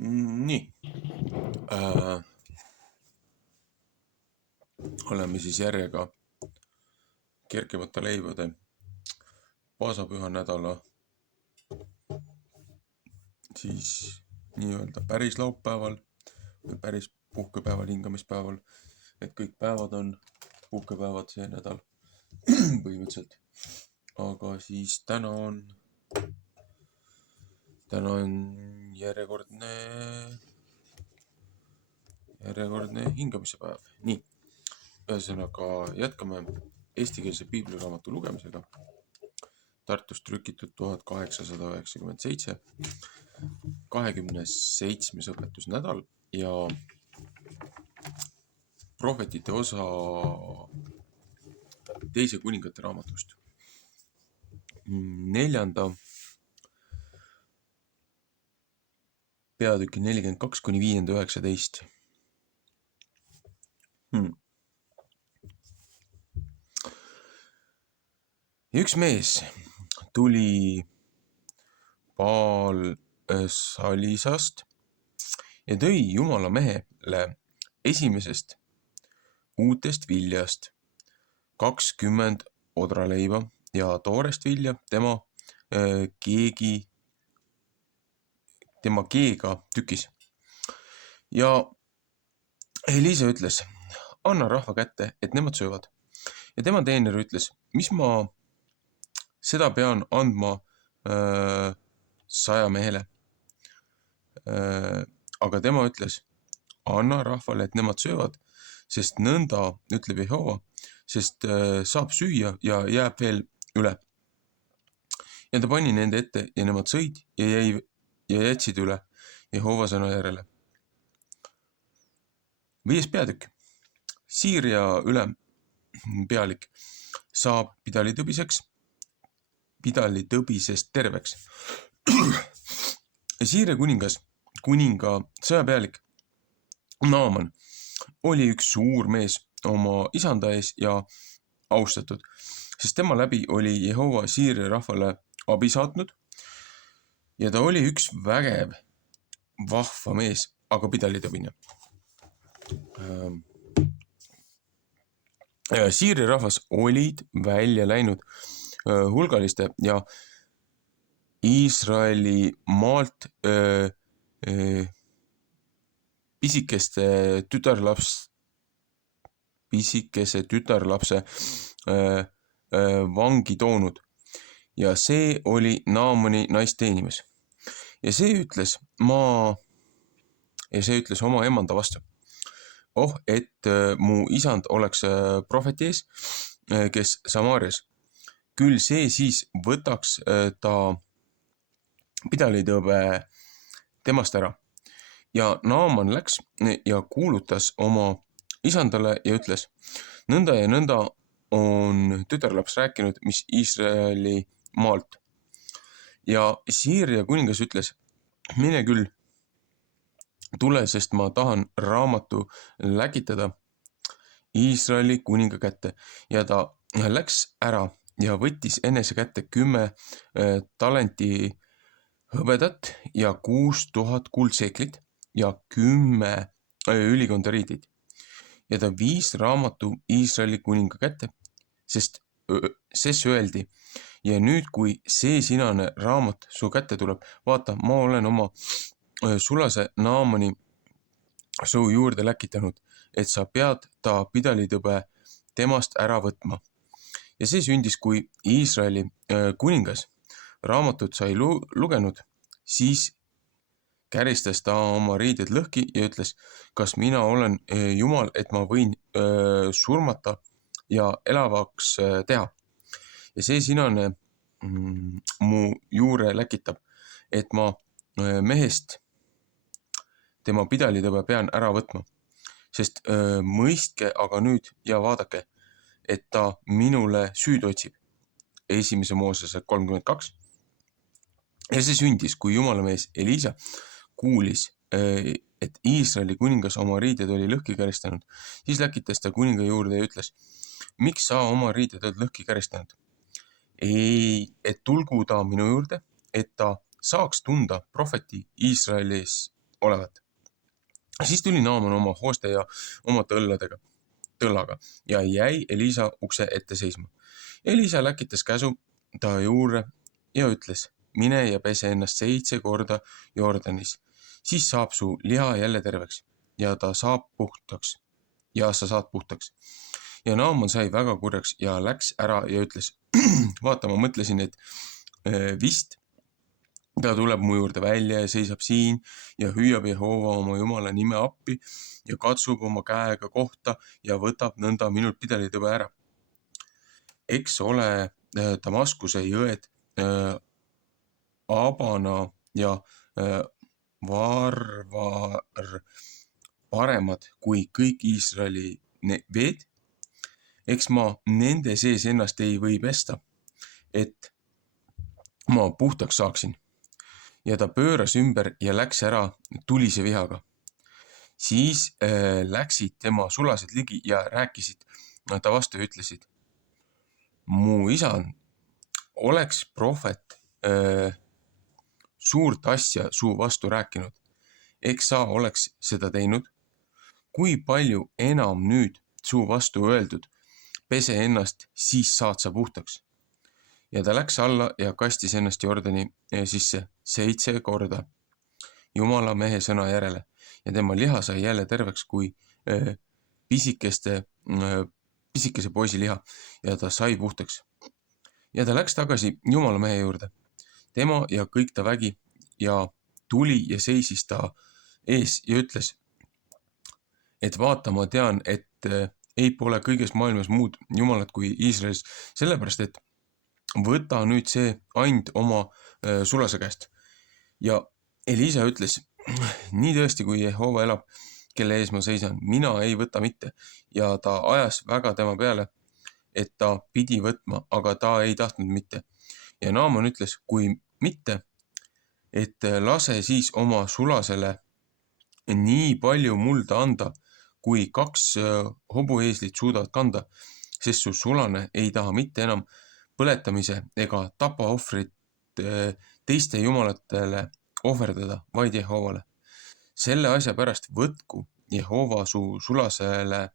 Nii, äh, oleme siis järjega kergemate leibade paasapüha nädala siis nii-öelda päris laupäeval või päris puhkepäeval, hingamispäeval, et kõik päevad on puhkepäevad see nädal põhimõtteliselt. Aga siis täna on järjekordne hingamise päev. Nii, ühesõnaga jätkame eestikeelse piibliraamatu lugemisega. Tartust trükitud 1897, 27. õpetusnädal ja prohvetite osa teise kuningate raamatust. 4. peatüki 42 kuni 5. 19. Ja üks mees tuli Baal-Salisast ja tõi Jumala mehele esimesest uutest viljast 20 odraleiba ja toorest vilja tema keega tükis. Ja Elisa ütles, anna rahva kätte, et nemad söövad. Ja tema teener ütles, mis ma seda pean andma 100 mehele. Aga tema ütles, anna rahvale, et nemad söövad, sest nõnda ütleb Jehova, sest saab süüa ja jääb veel üle. Ja ta pani nende ette ja nemad sõid ja jätsid üle Jehova sõna järele. 5. peatükk. Siiria ülem pealik saab pidalitõbisest terveks. Siiria kuninga sõjapealik Naaman oli üks suur mees oma isanda ees ja austatud, sest tema läbi oli Jehova Siiria rahvale abi saatnud ja ta oli üks vägev, vahva mees, aga pidalitõbine. Siiria rahvas olid välja läinud hulgaliste ja Iisraeli maalt pisikese tütarlapse vangi toonud ja see oli Naamani naisteenimees. Ja see ütles oma emanda vastu, et mu isand oleks prohveti ees, kes Samaarias, küll see siis võtaks ta pidalitõbe temast ära. Ja Naaman läks ja kuulutas oma isandale ja ütles, nõnda ja nõnda on tütarlaps rääkinud, mis Iisraeli maalt. Ja Siiria kuningas ütles, mine küll, tule, sest ma tahan raamatu läkitada Iisraeli kuninga kätte. Ja ta läks ära ja võttis enese kätte 10 talenti hõbedat ja 6000 kuldseeklit ja 10 ülikonda riidid. Ja ta viis raamatu Iisraeli kuninga kätte, sest öeldi, ja nüüd, kui see sinane raamat su kätte tuleb, vaata, ma olen oma sulase Naamani suu juurde läkitanud, et sa pead ta pidalitõbe temast ära võtma. Ja see sündis, kui Iisraeli kuningas raamatut sai lugenud, siis käristas ta oma riided lõhki ja ütles, kas mina olen Jumal, et ma võin surmata ja elavaks teha. Ja see sinane mu juure läkitab, et ma mehest tema pidalitõbe pean ära võtma. Sest mõistke aga nüüd ja vaadake, et ta minule süüd otsib. 1. Moosese 32. Ja see sündis, kui jumalamees Elisa kuulis, et Iisraeli kuningas oma riided oli lõhki käristanud, siis läkitas ta kuninga juurde ja ütles, miks sa oma riided oled lõhki käristanud? Ei, et tulgu ta minu juurde, et ta saaks tunda prohveti Iisraelis olevat. Siis tuli Naaman oma hooste ja oma tõllaga ja jäi Elisa ukse ette seisma. Elisa läkitas käsu ta juurde ja ütles, mine ja pese ennast 7 korda Jordanis, siis saab su liha jälle terveks ja sa saad puhtaks. Ja Naaman sai väga kurjaks ja läks ära ja ütles, vaata, ma mõtlesin, et vist ta tuleb mu juurde välja ja seisab siin ja hüüab Jehova oma Jumala nime appi ja katsub oma käega kohta ja võtab nõnda minult pidalitõve ära. Eks ole Damaskuse jõed Abana ja Varvar paremad kui kõik Iisraeli veed. Eks ma nende sees ennast ei või pesta, et ma puhtaks saaksin. Ja ta pööras ümber ja läks ära tulise vihaga. Siis läksid tema sulased ligi ja rääkisid ta vastu ja ütlesid, mu isand oleks prohvet suurt asja su vastu rääkinud. Eks sa oleks seda teinud? Kui palju enam nüüd su vastu öeldud, pese ennast, siis saad sa puhtaks. Ja ta läks alla ja kastis ennast Jordani sisse 7 korda Jumala mehe sõna järele ja tema liha sai jälle terveks kui pisikese poisi liha ja ta sai puhtaks. Ja ta läks tagasi Jumala mehe juurde, tema ja kõik ta vägi ja tuli ja seisis ta ees ja ütles, et vaata, ma tean, et ei pole kõiges maailmas muud Jumalat kui Iisraelis, sellepärast, et võta nüüd see and oma sulase käest. Ja Elisa ütles, nii tõesti, kui Jehova elab, kelle ees ma seisan, mina ei võta mitte. Ja ta ajas väga tema peale, et ta pidi võtma, aga ta ei tahtnud mitte. Ja Naaman ütles, kui mitte, et lase siis oma sulasele nii palju mulda anda, kui 2 hobueeslit suudavad kanda, sest su sulane ei taha mitte enam põletamise ega tapaohvrit teiste jumalatele ohverdada, vaid Jehovale. Selle asja pärast võtku Jehova su sulasele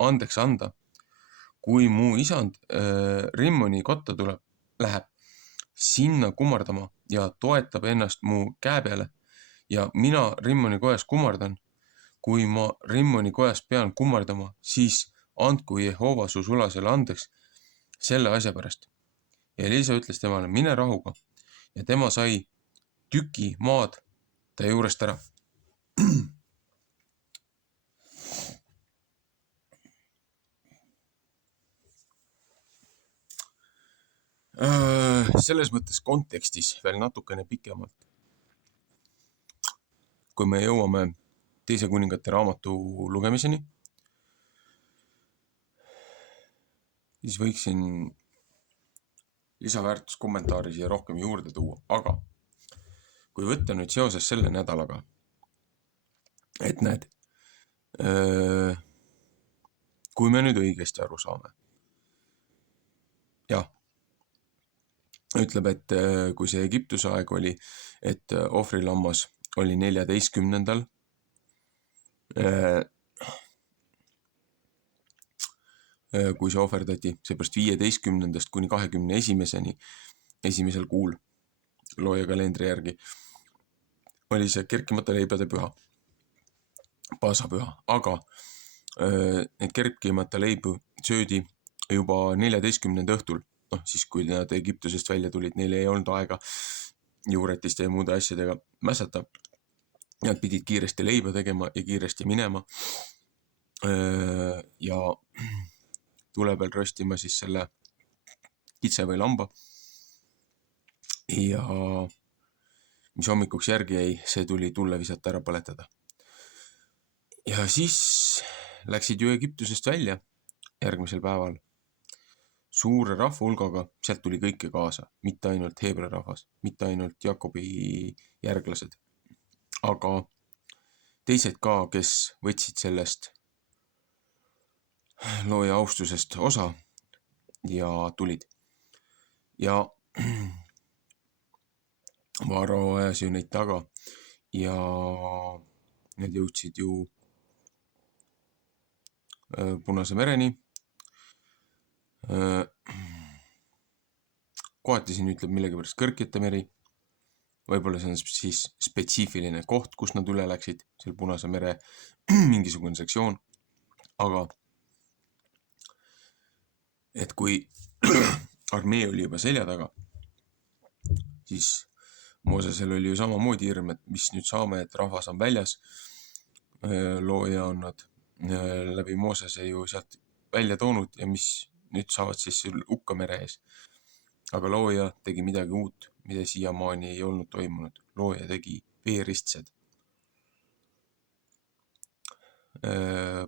andeks anda. Kui mu isand Rimmoni kotta läheb sinna kummardama ja toetab ennast mu käe peale ja mina Rimmoni kojas kummardan, kui ma Rimmoni kojas pean kummardama, siis andku Jehova su sulasele andeks selle asja pärast. Ja Elisa ütles temale, mine rahuga ja tema sai tüki maad ta juurest ära. Selles mõttes kontekstis veel natukene pikemalt. Kui me jõuame 2 kuningate raamatu lugemiseni, siis võiksin lisaväärtuskommentaaris ja rohkem juurde tuua, aga kui võtta nüüd seoses selle nädalaga, et näed, kui me nüüd õigesti aru saame, jah, ütleb, et kui see Egiptuse aeg oli, et ohvrilammas oli 14. Kui see ohverdati, seepärast 15. kuni 21. esimesel kuul looja kalendri järgi oli see kerkimata leibade püha, paasapüha, aga need kerkimata leibu söödi juba 14. õhtul, siis kui nad Egiptusest välja tulid, neil ei olnud aega juuretiste ja muude asjadega mässata. Nad pidid kiiresti leiba tegema ja kiiresti minema ja tule peal röstima siis selle kitse või lamba. Ja mis hommikuks järgi jäi, see tuli tulle visata ära põletada. Ja siis läksid ju Egiptusest välja järgmisel päeval suure rahva hulgaga, sealt tuli kõike kaasa, mitte ainult Heebra rahvas, mitte ainult Jakobi järglased, aga teised ka, kes võtsid sellest looja austusest osa ja tulid. Ja Varo ajas ju neid taga ja need jõudsid ju Punase mereni. Kohati siin ütleb millegipärast Kõrkjate meri. Võib-olla see on siis spetsiifiline koht, kus nad üle läksid, seal Punase mere mingisugune sektsioon. Aga et kui armee oli juba selja taga, siis Moosesel oli ju samamoodi hirm, et mis nüüd saame, et rahvas on väljas. Looja on nad läbi Moosese ju sealt välja toonud ja mis nüüd saavad siis hukka mere ees. Aga looja tegi midagi uut, mida siiamaani ei olnud toimunud. Looja tegi veeristsed.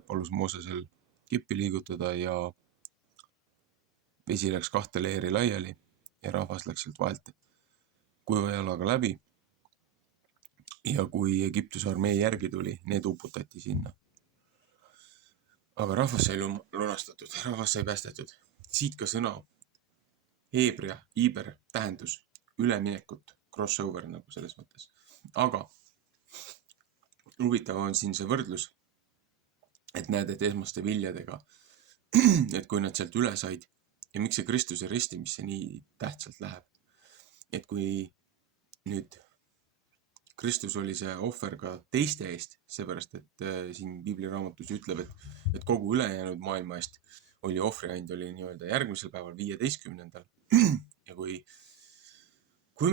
Palus Moosesel kippi liigutada ja vesi läks 2 leeri laiali ja rahvas läks sealt vahelt kuiva jalaga läbi. Ja kui Egiptuse armee järgi tuli, need uputati sinna. Aga rahvas sai lunastatud, rahvas sai päästetud. Siit ka sõna heebrea, iiber tähendus üleminekut, crossover nagu selles mõttes. Aga huvitav on siin see võrdlus, et näed, et esmaste viljadega, et kui nad sealt üle said ja miks see Kristuse ristimisse nii tähtsalt läheb. Et kui nüüd Kristus oli see ohver ka teiste eest, seepärast, et siin Biibliraamatus ütleb, et kogu ülejäänud maailma eest oli ohvriand oli nii-öelda järgmisel päeval 15. Ja kui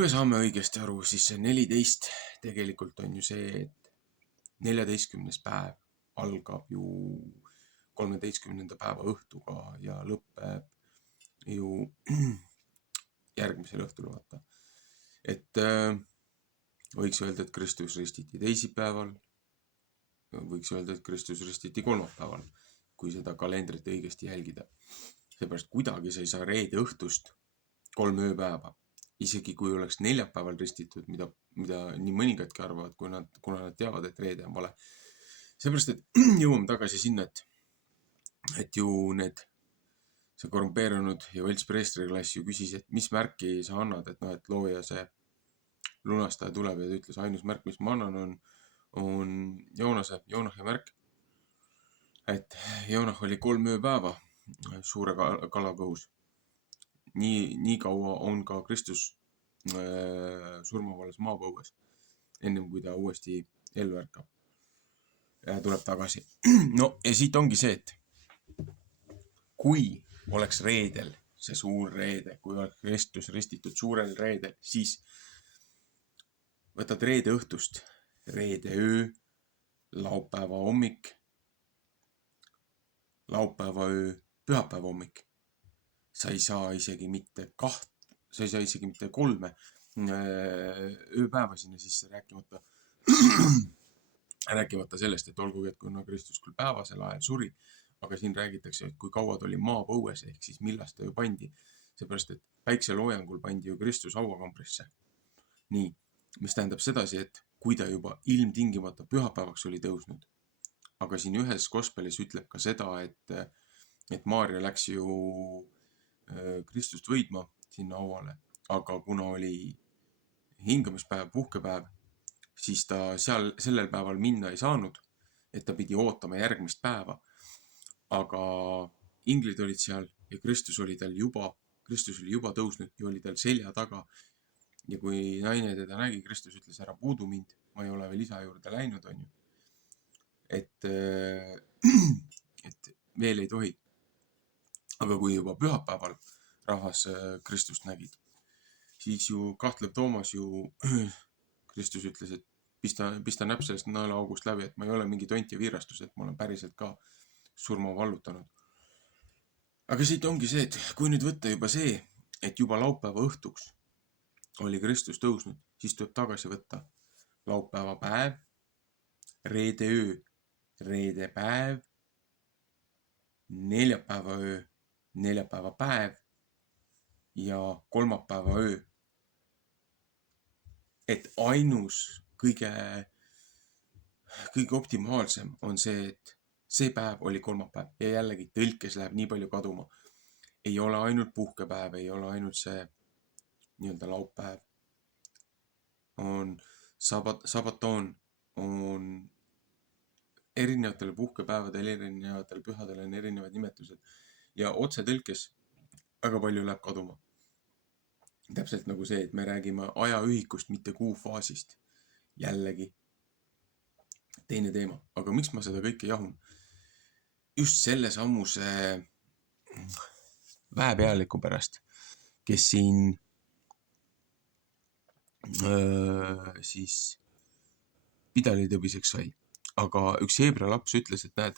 me saame õigesti aru, siis see 14 tegelikult on ju see, et 14. päev algab ju 13. päeva õhtuga ja lõpeb ju järgmisel õhtul vaata. Et võiks öelda, et Kristus ristiti teisipäeval, võiks öelda, et Kristus ristiti kolmapäeval, kui seda kalendrit õigesti jälgida. Seepärast kuidagi sa ei saa reede õhtust 3 ööpäeva, isegi kui oleks neljapäeval ristitud, mida nii mõningadki arvavad, kuna nad teavad, et reede on vale. Seepärast, et jõuame tagasi sinna, et ju see korrumpeerunud ja võltspreestri klass ju küsis, et mis märki sa annad, et looja see lunastaja tuleb ja ta ütles, ainus märk, mis ma annan, on Joonahe märk. Et Joonah oli 3 ööpäeva suure kalakõhus. Nii kaua on ka Kristus surmavalles maapõues, ennem kui ta uuesti ellu ärkab ja tuleb tagasi. No ja siit ongi see, et kui oleks reedel, see suur reede, kui oleks Kristus ristitud suurel reedel, siis võtad reede õhtust, reede öö, laupäeva hommik, laupäeva öö, pühapäeva hommik. Sa ei saa isegi mitte 3 ööpäeva sinna sisse, rääkimata sellest, et olgugi, et kuna Kristus küll päevasel ajal suri, aga siin räägitakse, et kui kaua ta oli maapõues, ehk siis millast ta ju pandi. Seepärast, et päikseloojangul pandi ju Kristus hauakambrisse. Nii. Mis tähendab sedasi, et kui ta juba ilmtingimata pühapäevaks oli tõusnud, aga siin ühes gospelis ütleb ka seda, et Maarja läks ju Kristust võidma sinna hauale, aga kuna oli hingamispäev, puhkepäev, siis ta sellel päeval minna ei saanud, et ta pidi ootama järgmist päeva. Aga inglid olid seal ja Kristus oli juba tõusnud ja oli tal selja taga. Ja kui naine teda nägi, Kristus ütles, ära puudu mind, ma ei ole veel isa juurde läinud, on ju. Et veel ei tohi. Aga kui juba pühapäeval rahvas Kristust nägid, siis ju kahtlev Toomas Kristus ütles, et pista näpp sellest nõelaaugust läbi, et ma ei ole mingi tont ja viirastus, et ma olen päriselt ka surma vallutanud. Aga siit ongi see, et kui nüüd võtta juba see, et juba laupäeva õhtuks oli Kristus tõusnud, siis tuleb tagasi võtta laupäeva päev, reede öö, reede päev, neljapäeva öö, neljapäeva päev ja kolmapäeva öö. Et ainus kõige optimaalsem on see, et see päev oli kolmapäev ja jällegi tõlkes läheb nii palju kaduma. Ei ole ainult puhkepäev, ei ole ainult see nii-öelda laupäev. Sabatoon on erinevatel puhkepäevadel, erinevatel pühadel on erinevad nimetused ja otsetõlkes väga palju läheb kaduma. Täpselt nagu see, et me räägime ajaühikust, mitte kuufaasist. Jällegi teine teema, aga miks ma seda kõike jahun? Just selle sammuse väepealiku pärast, kes siin siis pidalitõbiseks sai. Aga üks Heebra laps ütles, et näed,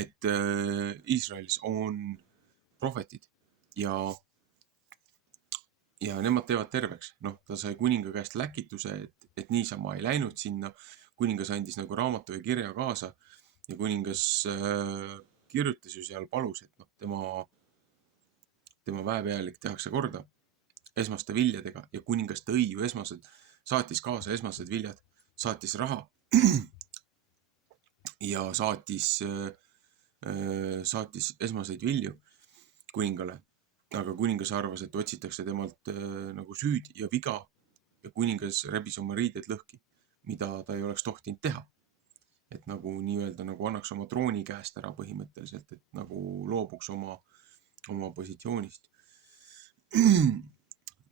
et Iisraelis on prohvetid ja nemad teevad terveks. Noh, ta sai kuninga käest läkituse, et niisama ei läinud sinna. Kuningas andis nagu raamatu ja kirja kaasa ja kuningas kirjutas ju seal palus, et noh, tema väepealik tehakse korda esmaste viljadega ja kuningas tõi ju saatis kaasa esmased viljad, saatis raha ja saatis esmaseid vilju kuningale. Aga kuningas arvas, et otsitakse temalt nagu süüd ja viga ja kuningas rebis oma riided lõhki, mida ta ei oleks tohtinud teha. Et nagu nii-öelda nagu annaks oma trooni käest ära põhimõtteliselt, et nagu loobuks oma positsioonist.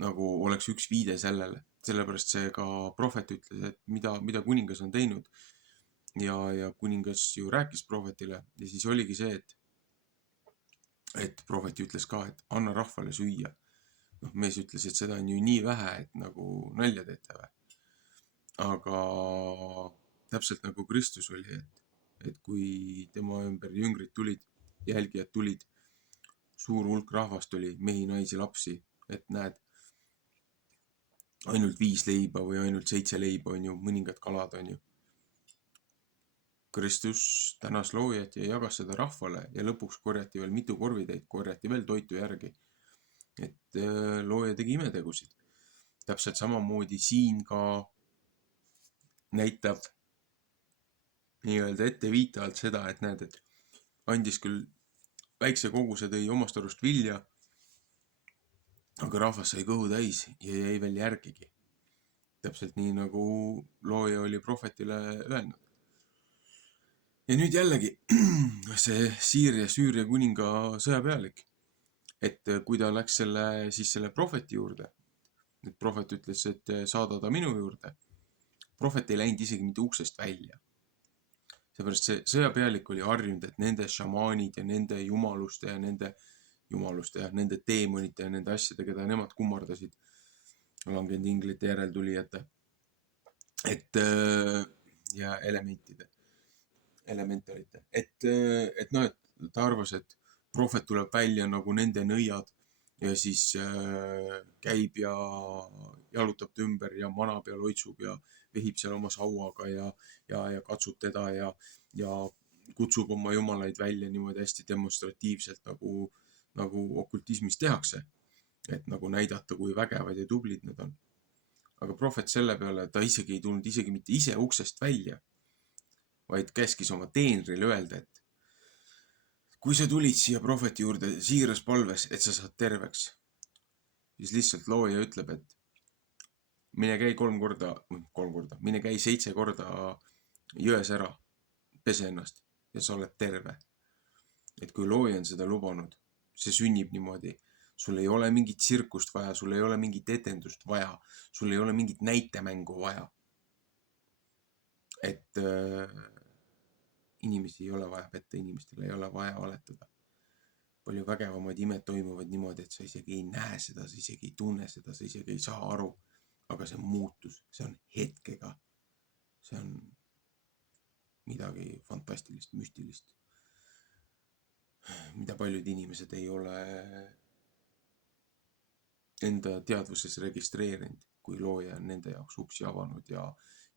Nagu oleks üks viide sellele, sellepärast see ka prohvet ütles, et mida kuningas on teinud. Ja kuningas ju rääkis prohvetile ja siis oligi see, et prohvet ütles ka, et anna rahvale süüa. Noh, mees ütles, et seda on ju nii vähe, et nagu nalja teete või. Aga täpselt nagu Kristus oli, et kui tema ümber jüngrid tulid, jälgijad tulid, suur hulk rahvast oli, mehi, naisi, lapsi, et näed, ainult 5 leiba või ainult 7 leiba on ju, mõningad kalad on ju. Kristus tänas loojat ja jagas seda rahvale ja lõpuks korjati veel mitu korvitäit, korjati veel toitu järgi. Et looja tegi imetegusid. Täpselt samamoodi siin ka näitab nii-öelda etteviitavalt seda, et näed, et andis küll väikse koguse, tõi omast arust vilja, aga rahvas sai kõhu täis ja jäi veel järgigi. Täpselt nii, nagu looja oli prohvetile öelnud. Ja nüüd jällegi see Süüria kuninga sõjapealik, et kui ta läks selle prohveti juurde, et prohvet ütles, et saada ta minu juurde, prohvet ei läinud isegi mitte uksest välja. Seepärast see sõjapealik oli harjunud, et nende šamaanid ja nende jumaluste ja nende teemonite ja nende asjade, keda nemad kummardasid, langenud inglite järeltulijate, ja elementarite. Et ta arvas, et prohvet tuleb välja nagu nende nõiad ja siis käib ja jalutab ta ümber ja manab ja loitsub ja vehib seal oma sauaga ja katsub teda ja kutsub oma jumalaid välja niimoodi hästi demonstratiivselt nagu okultismis tehakse. Et nagu näidata, kui vägevad ja tublid need on. Aga prohvet selle peale, ta isegi ei tulnud isegi mitte ise uksest välja, vaid käskis oma teenril öelda, et kui sa tulid siia prohveti juurde siiras palves, et sa saad terveks, siis lihtsalt looja ütleb, et mine käi 3 korda, mine käi 7 korda jões ära, pese ennast ja sa oled terve. Et kui looja on seda lubanud, see sünnib niimoodi. Sul ei ole mingit tsirkust vaja, sul ei ole mingit etendust vaja, sul ei ole mingit näitemängu vaja. Et inimesi ei ole vaja petta, inimestel ei ole vaja valetada. Palju vägevamaid imed toimuvad niimoodi, et sa isegi ei näe seda, sa isegi ei tunne seda, sa isegi ei saa aru. Aga see muutus, see on hetkega. See on midagi fantastilist, müstilist, mida paljud inimesed ei ole enda teadvuses registreerinud, kui looja on nende jaoks uksi avanud ja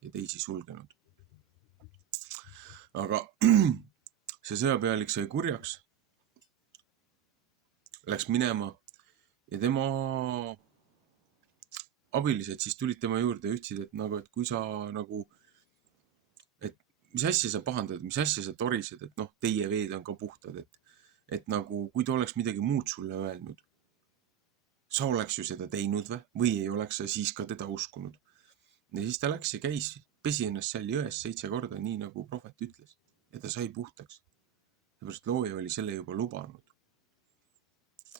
teisi sulgenud. Aga see sõjapealik sai kurjaks, läks minema ja tema abilised siis tulid tema juurde ja ütlesid, et kui sa et mis asja sa pahandad, mis asja sa torised, et teie veed on ka puhtad, et nagu kui ta oleks midagi muud sulle öelnud, sa oleks ju seda teinud või ei oleks sa siis ka teda uskunud. Ja siis ta läks ja käis, pesi ennast seal jões 7 korda, nii nagu prohvet ütles. Ja ta sai puhtaks. Seepärast looja oli selle juba lubanud.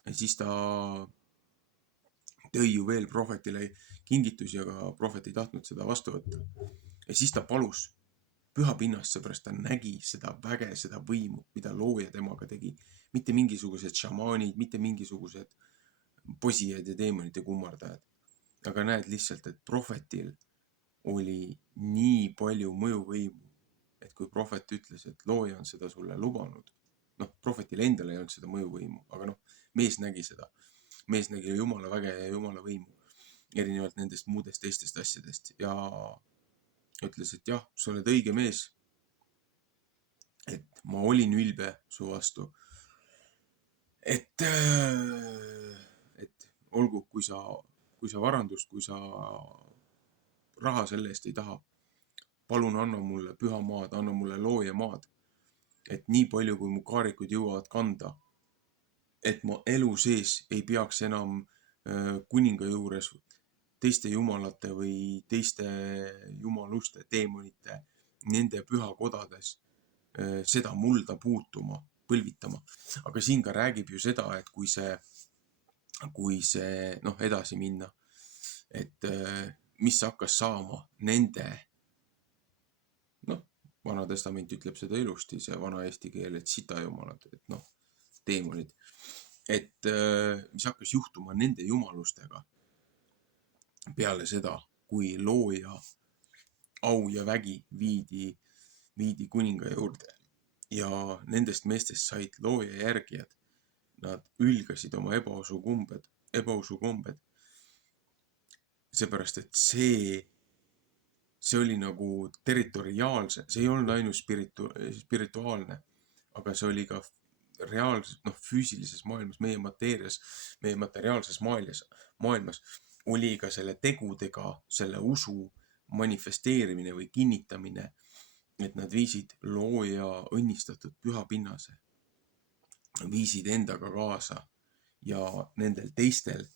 Ja siis ta tõi ju veel prohvetile kingitusi, aga prohvet ei tahtnud seda vastu võtta. Ja siis ta palus püha pinnast, seepärast ta nägi seda väge, seda võimu, mida looja temaga tegi. Mitte mingisugused šamaanid, mitte mingisugused posijad ja teemonid ja kummardajad. Aga näed lihtsalt, et prohvetil oli nii palju mõjuvõimu, et kui prohvet ütles, et looja on seda sulle lubanud, prohvetil endale ei olnud seda mõjuvõimu, aga mees nägi seda. Mees nägi jumala väge ja jumala võimu, erinevalt nendest muudest teistest asjadest ja ütles, et jah, sa oled õige mees, et ma olin ülbe su vastu. Et olgu, kui sa varandust, kui sa raha selle eest ei taha, palun anna mulle püha maad, anna mulle looja maad, et nii palju, kui mu kaarikud jõuavad kanda, et ma elu sees ei peaks enam kuninga juures teiste jumalate või teiste jumaluste, teemonite, nende pühakodades seda mulda puutuma, põlvitama. Aga siin ka räägib ju seda, et kui see edasi minna, et mis hakkas saama nende, Vana Testament ütleb seda ilusti, see vana eesti keel, et sitajumalad, et teemonid, et mis hakkas juhtuma nende jumalustega peale seda, kui looja au ja vägi viidi kuninga juurde ja nendest meestest said looja järgijad. Nad ülgasid oma ebaosukombed. Seepärast, et see oli nagu territoriaalse, see ei olnud ainult spirituaalne, aga see oli ka reaalselt, füüsilises maailmas, meie mateerias, meie materiaalses maailmas oli ka selle tegudega, selle usu manifesteerimine või kinnitamine, et nad viisid looja õnnistatud püha pinnase, viisid endaga kaasa ja nendel teistel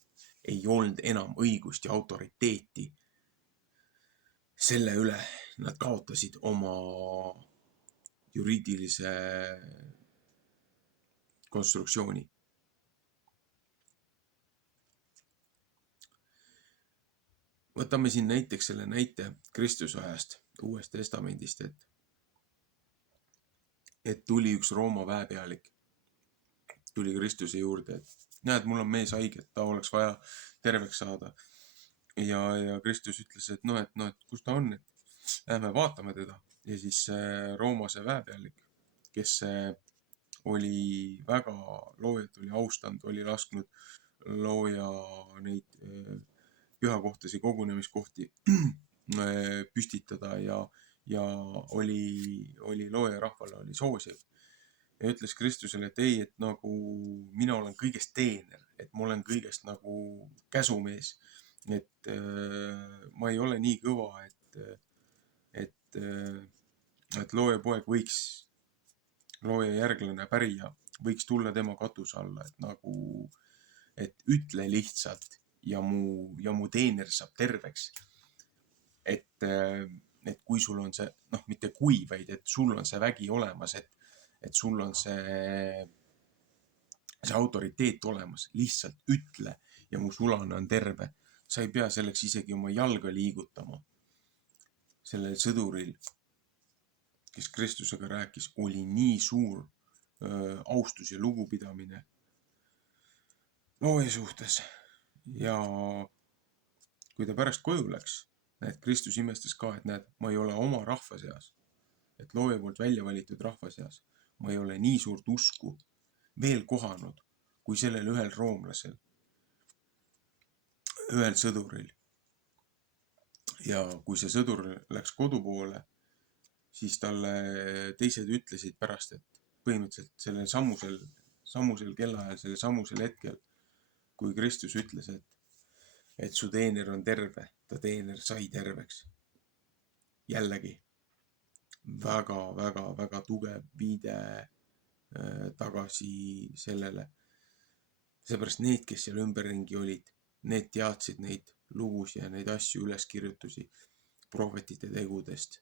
ei olnud enam õigust ja autoriteeti selle üle. Nad kaotasid oma juriidilise konstruktsiooni. Võtame siin näiteks selle näite Kristuse ajast, Uuest Testamendist, et tuli üks Rooma väepealik, tuli Kristuse juurde, et näed, mul on mees haige, ta oleks vaja terveks saada. Ja Kristus ütles, et kus ta on, et lähme vaatame teda. Ja siis Rooma see väepealik, kes oli väga loojat, oli austanud, oli lasknud looja neid pühakohtasi, kogunemiskohti püstitada ja oli looja rahvale, oli soosiv. Ja ütles Kristusele, et ei, et nagu mina olen kõigest teener, et ma olen kõigest nagu käsumees, et ma ei ole nii kõva, et looja poeg võiks, looja järglane, pärija võiks tulla tema katuse alla, et ütle lihtsalt ja mu teener saab terveks. Et kui sul on see, mitte kui, vaid et sul on see vägi olemas, et sul on see autoriteet olemas, lihtsalt ütle ja mu sulane on terve. Sa ei pea selleks isegi oma jalga liigutama. Sellel sõduril, kes Kristusega rääkis, oli nii suur austus ja lugupidamine looja suhtes. Ja kui ta pärast koju läks, näed, Kristus imestas ka, et näed, ma ei ole oma rahva seas, et looja poolt välja valitud rahva seas. Ma ei ole nii suurt usku veel kohanud kui sellel ühel roomlasel, ühel sõduril. Ja kui see sõdur läks kodu poole, siis talle teised ütlesid pärast, et põhimõtteliselt sellel samusel kellaajal, sellel samusel hetkel, kui Kristus ütles, et su teener on terve, ta teener sai terveks. Jällegi väga tugev viide tagasi sellele. Seepärast need, kes seal ümberringi olid, need teadsid neid lugusid ja neid asju, üleskirjutusi. prohvetite tegudest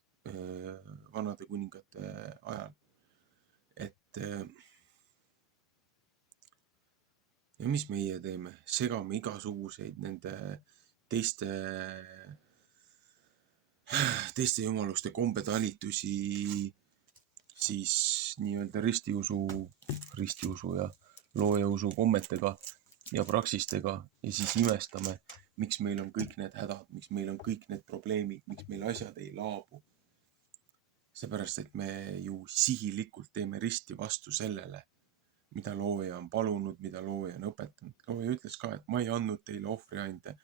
vanade kuningate ajal. Et ja mis meie teeme? Segame igasuguseid nende teiste jumaluste kombetalitusi siis nii-öelda ristiusu ja loojausu kommetega ja praksistega ja siis imestame, miks meil on kõik need hädad, miks meil on kõik need probleemid, miks meil asjad ei laabu. Seepärast, et me ju sihilikult teeme risti vastu sellele, mida looja on palunud, mida looja on õpetanud. Looja ütles ka, et ma ei andnud teile ohvriande,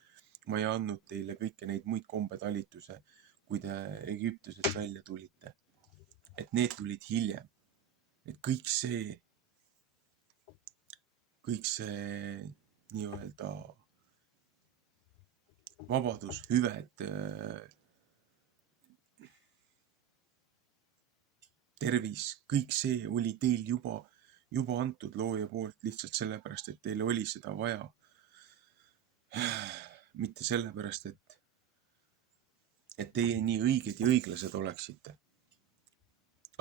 ma ei andnud teile kõiki neid muid kombetalituse, kui te Egiptusest välja tulite. Et need tulid hiljem. Et kõik see nii-öelda vabadus, hüved, tervis, kõik see oli teil juba antud looja poolt lihtsalt sellepärast, et teil oli seda vaja. Mitte sellepärast, et teie nii õiged ja õiglased oleksite.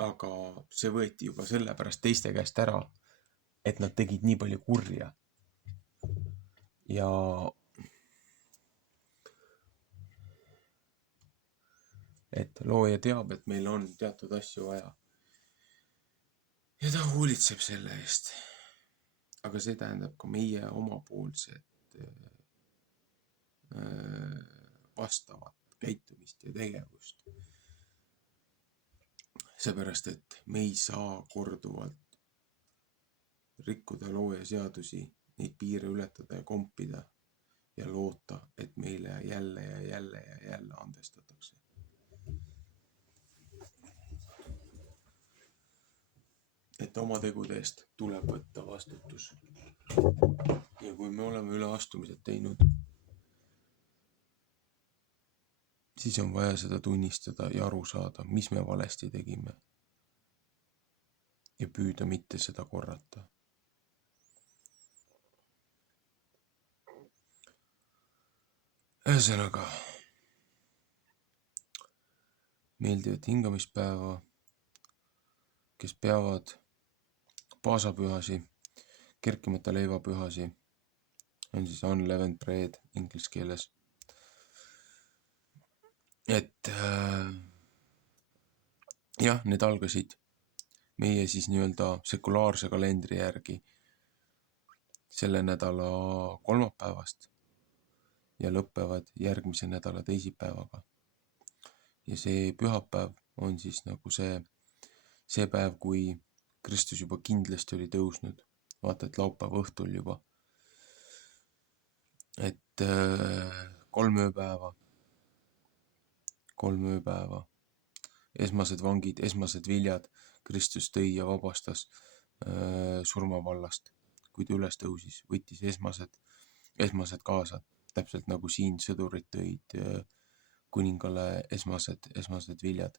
Aga see võeti juba sellepärast teiste käest ära, et nad tegid nii palju kurja. Ja et looja teab, et meil on teatud asju vaja. Ja ta hoolitseb selle eest. Aga see tähendab ka meie omapoolset vastavat käitumist ja tegevust. Seepärast, et me ei saa korduvalt rikkuda looja seadusi, neid piire ületada ja kompida ja loota, et meile jälle ja jälle ja jälle andestatakse. Et oma tegude eest tuleb võtta vastutus. Ja kui me oleme üleastumised teinud, siis on vaja seda tunnistada ja aru saada, mis me valesti tegime. Ja püüda mitte seda korrata. Ühesõnaga, meeldivat hingamispäeva, kes peavad paasapühasi, kerkimata leivapühasi, on siis unleavened bread inglise keeles. Et jah, need algasid meie siis nii-öelda sekulaarse kalendri järgi selle nädala kolmapäevast ja lõppevad järgmise nädala teisipäevaga. Ja see pühapäev on siis nagu see päev, kui Kristus juba kindlasti oli tõusnud. Vaata, et laupäeva õhtul juba. Et 3 ööpäeva, esmased vangid, esmased viljad, Kristus tõi ja vabastas surmavallast, kui ta üles tõusis, võttis esmased kaasa, täpselt nagu siin sõdurid tõid kuningale esmased viljad.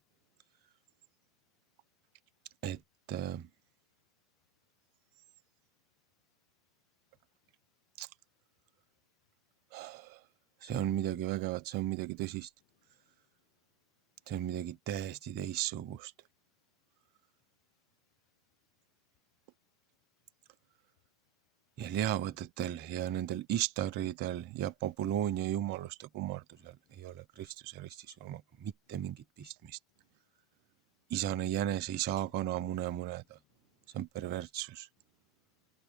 Et see on midagi vägevat, see on midagi tõsist. See on midagi täiesti teissugust. Ja lihavõtetel ja nendel Ishtaridel ja Babyloonia jumaluste kummardusel ei ole Kristuse ristisurmaga mitte mingit pistmist. Isane jänes ei saa kana mune muneda. See on pervertsus.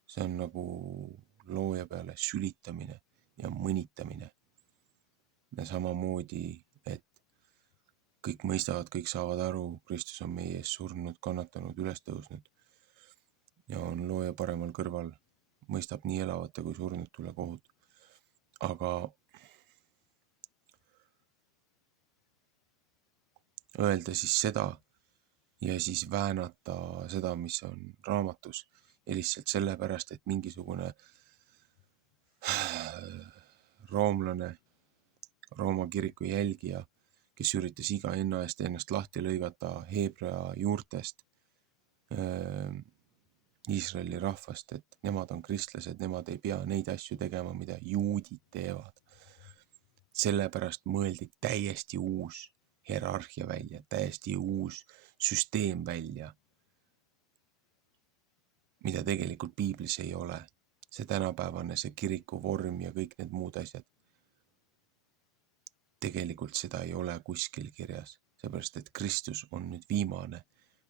See on nagu looja peale sülitamine ja mõnitamine. Ja samamoodi, et kõik mõistavad, kõik saavad aru, Kristus on meie ees surnud, kannatanud, üles tõusnud ja on looja paremal kõrval, mõistab nii elavate kui surnutule kohut. Aga öelda siis seda ja siis väänata seda, mis on raamatus ja lihtsalt sellepärast, et mingisugune roomlane, Rooma kiriku jälgija, kes üritas iga hinna eest ennast lahti lõigata Heebrea juurtest Iisraeli rahvast, et nemad on kristlased, nemad ei pea neid asju tegema, mida juudid teevad. Sellepärast mõeldi täiesti uus hierarhia välja, täiesti uus süsteem välja, mida tegelikult piiblis ei ole. See tänapäevane, see kiriku vorm ja kõik need muud asjad. Tegelikult seda ei ole kuskil kirjas, seepärast et Kristus on nüüd viimane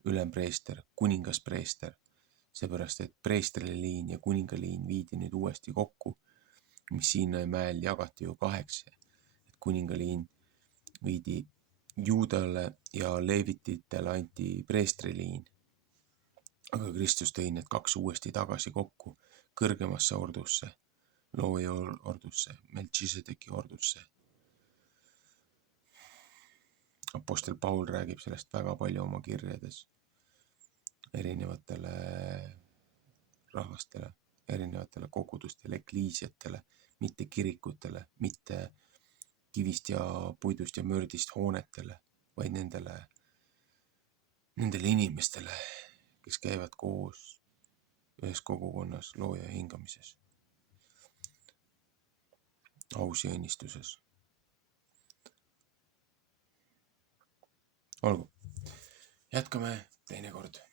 ülempreester, kuningaspreester, seepärast et preestriliin ja kuningaliin viidi nüüd uuesti kokku, mis Siinai mäel jagati ju 8, et kuningaliin viidi Juudale ja leevititele anti preestriliin. Aga Kristus tõi need 2 uuesti tagasi kokku kõrgemasse ordusse, looja ordusse, Melchisedeki ordusse. Apostel Paul räägib sellest väga palju oma kirjades erinevatele rahvastele, erinevatele kogudustele, ekliisiatele, mitte kirikutele, mitte kivist ja puidust ja mördist hoonetele, vaid nendele inimestele, kes käivad koos ühes kogukonnas looja hingamises, aus ja õnnistuses. Olgu, jätkame teinekord.